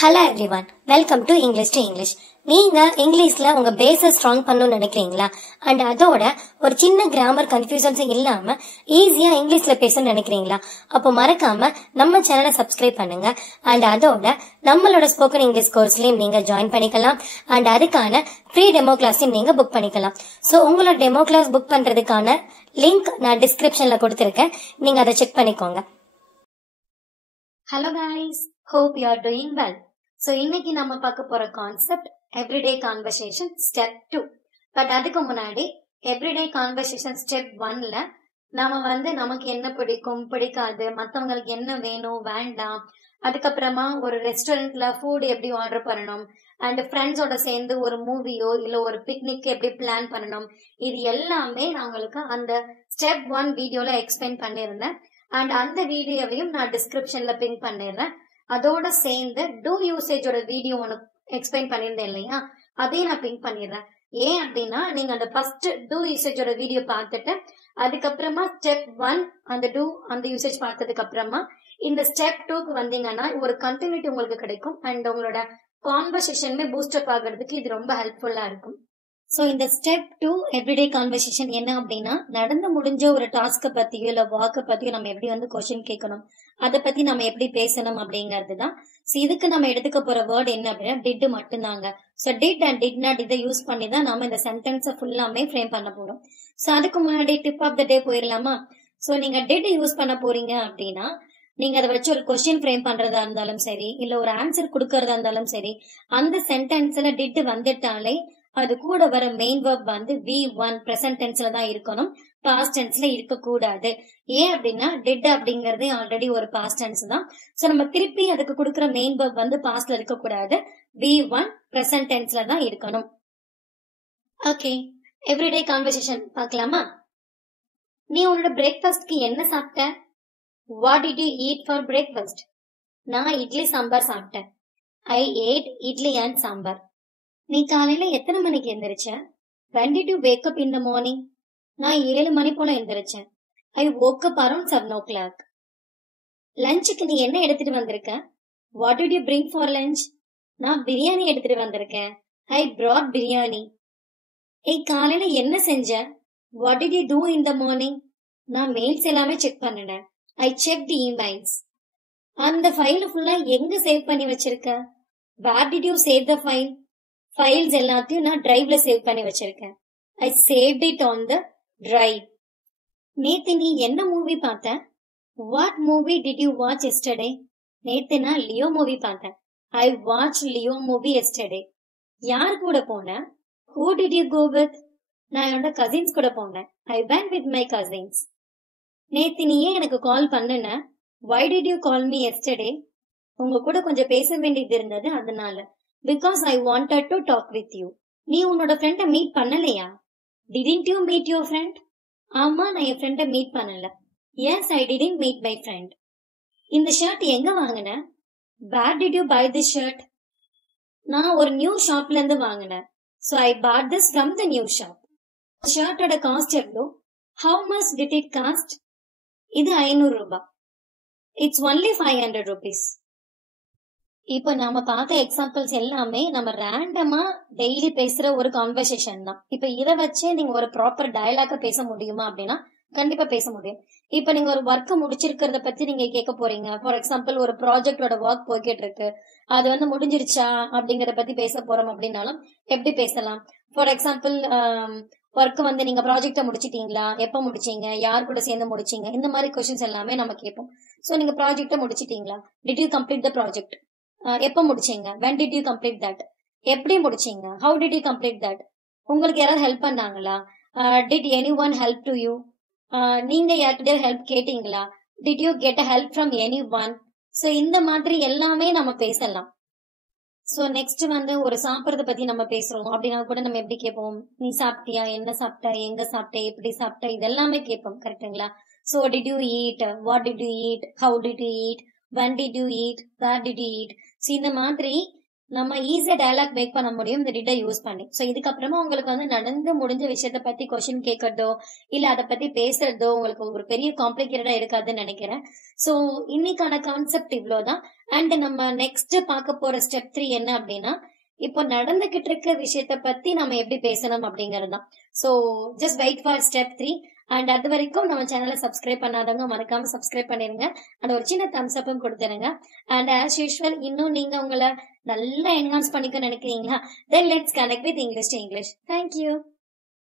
Hello everyone, welcome to English. நீங்க இங்கிலீஷ்ல உங்க பேஸை ஸ்ட்ராங் பண்ணணும்னு நினைக்கிறீங்களா? அண்ட் அதோட ஒரு சின்ன கிராமர் கன்ஃபியூஷன்ஸ் இல்லாம ஈஸியா இங்கிலீஷ்ல பேசணும்னு நினைக்கிறீங்களா? அப்போ மறக்காம நம்ம சேனலை சப்ஸ்கிரைப் பண்ணுங்க. அண்ட் அதோட நம்மளோட ஸ்போக்கன் இங்கிலீஷ் கோர்ஸ்லயும் நீங்க ஜாயின் பண்ணிக்கலாம். அண்ட் அதுக்கான ஃப்ரீ டெமோ கிளாஸையும் நீங்க புக் பண்ணிக்கலாம். ஸோ உங்களோட டெமோ கிளாஸ் புக் பண்றதுக்கான லிங்க் நான் டிஸ்கிரிப்ஷன்ல கொடுத்துருக்கேன். நீங்க அதை செக் பண்ணிக்கோங்க. Hello guys, hope you are doing well. So இன்னைக்கு நம்ம பார்க்க போற concept everyday conversation step 2. But அதுக்கு முன்னாடி எவ்ரிடே கான்வர்சேஷன் ஸ்டெப் 1ல நாம நமக்கு என்ன பிடிக்கும் பிடிக்காது, மற்றவங்களுக்கு என்ன வேணும் வேண்டாம், அதுக்கப்புறமா ஒரு ரெஸ்டாரண்ட்ல ஃபுட் எப்படி ஆர்டர் பண்ணணும், அண்ட் ஃப்ரெண்ட்ஸோட சேர்ந்து ஒரு மூவியோ இல்லை ஒரு பிக்னிக் எப்படி பிளான் பண்ணணும், இது எல்லாமே நான் உங்களுக்கு அந்த ஸ்டெப் 1 வீடியோல எக்ஸ்பிளைன் பண்ணியிருந்தேன். அண்ட் அந்த வீடியோவையும் நான் டிஸ்கிரிப்ஷன்ல பின் பண்ணிடுறேன். அதோட சேர்ந்து டூ யூசேஜோட வீடியோ உனக்கு எக்ஸ்பிளைன் பண்ணியிருந்தேன் இல்லையா, அதையும் நான் பின் பண்ணிடுறேன். ஏன் அப்படின்னா நீங்க அந்த ஃபர்ஸ்ட் டூ யூசேஜோட வீடியோ பார்த்துட்டு அதுக்கப்புறமா ஸ்டெப் 1 அந்த யூசேஜ் பார்த்ததுக்கு அப்புறமா இந்த ஸ்டெப் 2க்கு வந்தீங்கன்னா ஒரு கண்டினியூட்டி உங்களுக்கு கிடைக்கும். அண்ட் உங்களோட கான்வர்சேஷனுமே பூஸ்டப் ஆகிறதுக்கு இது ரொம்ப ஹெல்ப்ஃபுல்லா இருக்கும். ஸோ இந்த ஸ்டெப் 2 எவ்ரிடே கான்வர்சேஷன் என்ன அப்படின்னா, நடந்து முடிஞ்ச ஒரு டாஸ்கை பத்தியோ இல்லை வாக்கை பத்தியோ நம்ம எப்படி கொஸ்டின் கேட்கணும், அதை பத்தி நம்ம எப்படி பேசணும் அப்படிங்கிறது தான். ஸோ இதுக்கு நம்ம எடுத்துக்க போற வேர்ட் என்ன அப்படின்னா டிட் மட்டும்தாங்க. So did and did not இதை யூஸ் பண்ணி தான் நம்ம இந்த சென்டென்ஸை ஃபுல்லாமே ஃப்ரேம் பண்ண போறோம். ஸோ அதுக்கு முன்னாடி டிப் ஆஃப் த டே போயிடலாமா? ஸோ நீங்க டிட் யூஸ் பண்ண போறீங்க அப்படின்னா நீங்க அதை வச்சு ஒரு கொஸ்டின் ஃப்ரேம் பண்றதா இருந்தாலும் சரி, இல்ல ஒரு ஆன்சர் கொடுக்கறதா இருந்தாலும் சரி, அந்த சென்டென்ஸ்ல டிட் வந்துட்டாலே அது கூட வர மெயின் வெர்ப் V1 பிரசன்ட் டென்ஸ்ல தான் இருக்கணும், பாஸ்ட் டென்ஸ்ல இருக்க கூடாது. ஏன் அப்படின்னா டிட் அப்படிங்கறது ஆல்ரெடி ஒரு பாஸ்ட் டென்ஸ் தான். சோ நம்ம திருப்பி அதுக்கு கொடுக்கற மெயின் வெர்ப் பாஸ்ட்ல இருக்க கூடாது, V1 பிரசன்ட் டென்ஸ்ல தான் இருக்கணும். ஓகே, எவ்ரிடே கான்வர்சேஷன் பார்க்கலாமா? நீ உன்னோட பிரேக்ஃபாஸ்ட்க்கு என்ன சாப்பிட்ட? What did you eat for breakfast? நான் இட்லி சாம்பார் சாப்பிட்டேன். I ate idli and sambar. நீ காலையில எத்தனை மணிக்கு எந்திரிச்ச? when did you wake up in the morning? நான் 7 மணி போல எந்திரிச்சேன். I woke up around 7 o'clock. லஞ்சுக்கு நீ என்ன எடுத்துட்டு வந்திருக்க? what did you bring for lunch? நான் பிரியாணி எடுத்துட்டு வந்திருக்கேன். I brought biryani. காலையில என்ன செஞ்ச? what did you do in the morning? நான் மெயில்ஸ் எல்லாமே செக் பண்ணினேன். I checked the emails. அந்த ஃபைல் ஃபுல்லா எங்க சேவ் பண்ணி வச்சிருக்க? where did you save the file? Files எல்லாத்தையும் நான் டிரைவ்ல சேவ் பண்ணி வச்சிருக்கேன். I saved it on the drive. நேத்து நீ என்ன மூவி பார்த்த? What movie did you watch yesterday? நேத்து நான் லியோ மூவி பார்த்தேன். I watched Leo movie yesterday. யார் கூட போன? Who did you go with? நான் என்னோட கசின்ஸ் கூட போனேன். I went with my cousins. நேத்து நீ ஏன் எனக்கு கால் பண்ணுன? Why did you call me yesterday? உங்க கூட கொஞ்சம் பேச வேண்டியது இருந்தது அதனால. Because I wanted to talk with you. நீ உன்னோட ஃப்ரெண்ட மீட் பண்ணலையா? Didn't you meet your friend? ஆமா, நான் என் ஃப்ரெண்ட மீட் பண்ணல. Yes, I didn't meet my friend. இந்த ஷர்ட் எங்க வாங்கின? Where did you buy this shirt? நான் ஒரு நியூ ஷாப்ல இருந்து வாங்கினேன். So I bought this from the new shop. ஷர்ட்டோட காஸ்ட் எவ்வளோ? How much did it cost? இது 500 ரூபாய். It's only 500 rupees. இப்போ நாம பார்த்த எக்ஸாம்பிள்ஸ் எல்லாமே நம்ம ரேண்டமா டெய்லி பேசுற ஒரு கான்வர்சேஷன் தான். இப்ப இதை வச்சே நீங்க ஒரு ப்ராப்பர் டயலாக பேச முடியுமா அப்படின்னா கண்டிப்பா பேச முடியும். இப்ப நீங்க ஒரு ஒர்க் முடிச்சிருக்கிறத பத்தி நீங்க கேட்க போறீங்க. ஃபார் எக்ஸாம்பிள் ஒரு ப்ராஜெக்டோட ஒர்க் போய்கிட்டு இருக்கு, அது முடிஞ்சிருச்சா அப்படிங்கறத பத்தி பேச போறோம் அப்படின்னாலும் எப்படி பேசலாம்? ஃபார் எக்ஸாம்பிள் ஒர்க் நீங்க ப்ராஜெக்ட முடிச்சிட்டீங்களா, எப்ப முடிச்சீங்க, யார் கூட சேர்ந்து முடிச்சீங்க, இந்த மாதிரி கொஸ்டின்ஸ் எல்லாமே நம்ம கேட்போம். சோ நீங்க ப்ராஜெக்ட முடிச்சிட்டீங்களா? Did you complete the project? எப்ப முடிச்சீங்க? when did you complete that? எப்படி முடிச்சீங்க? how did you complete that? உங்களுக்கு யாராவது ஹெல்ப் பண்ணாங்களா? did anyone help to you? நீங்க யார்கிட்ட ஹெல்ப் கேட்டீங்களா? did you get a help from anyone? So இந்த மாதிரி எல்லாமே நம்ம பேசலாம். சோ நெக்ஸ்ட் ஒரு சாப்பிடறத பத்தி நம்ம பேசுறோம் அப்படின்னா கூட நம்ம எப்படி கேட்போம்? நீ சாப்பிட்டியா, என்ன சாப்பிட்ட, எங்க சாப்பிட்ட, எப்படி சாப்பிட்ட, இதெல்லாமே கேட்போம். கரெக்டுங்களா? So did you eat? what did you eat? how did you eat? when did you eat? where did you eat? இந்த மாதிரி நம்ம ஈஸியா டயலாக் மேக் பண்ண முடியும் இந்த டிட்டை யூஸ் பண்ணி. ஸோ இதுக்கப்புறமா உங்களுக்கு வந்து நடந்து முடிஞ்ச விஷயத்த பத்தி கொஸ்டின் கேட்கறதோ இல்ல அதை பத்தி பேசுறதோ உங்களுக்கு ஒரு பெரிய காம்ப்ளிகேட்டடா இருக்காதுன்னு நினைக்கிறேன். ஸோ இன்னைக்கான கான்செப்ட் இவ்வளவுதான். அண்ட் நம்ம நெக்ஸ்ட் பார்க்க போற ஸ்டெப் 3 என்ன அப்படின்னா, இப்போ நடந்துகிட்டு இருக்க விஷயத்த பத்தி நம்ம எப்படி பேசணும் அப்படிங்கிறது தான். So just wait for step 3. And அது வரைக்கும் நம்ம சேனலை சப்ஸ்கிரைப் பண்ணாதவங்க மறக்காம சப்ஸ்கிரைப் பண்ணிருங்க. அண்ட் ஒரு சின்ன தம்ஸ் அப்பும் கொடுத்துருங்க. அண்ட் ஆஸ் யூஷுவல் இன்னும் நீங்க உங்களை நல்லா என்ஹான்ஸ் பண்ணிக்க நினைக்கிறீங்களா? Then let's connect with English to English. Thank you.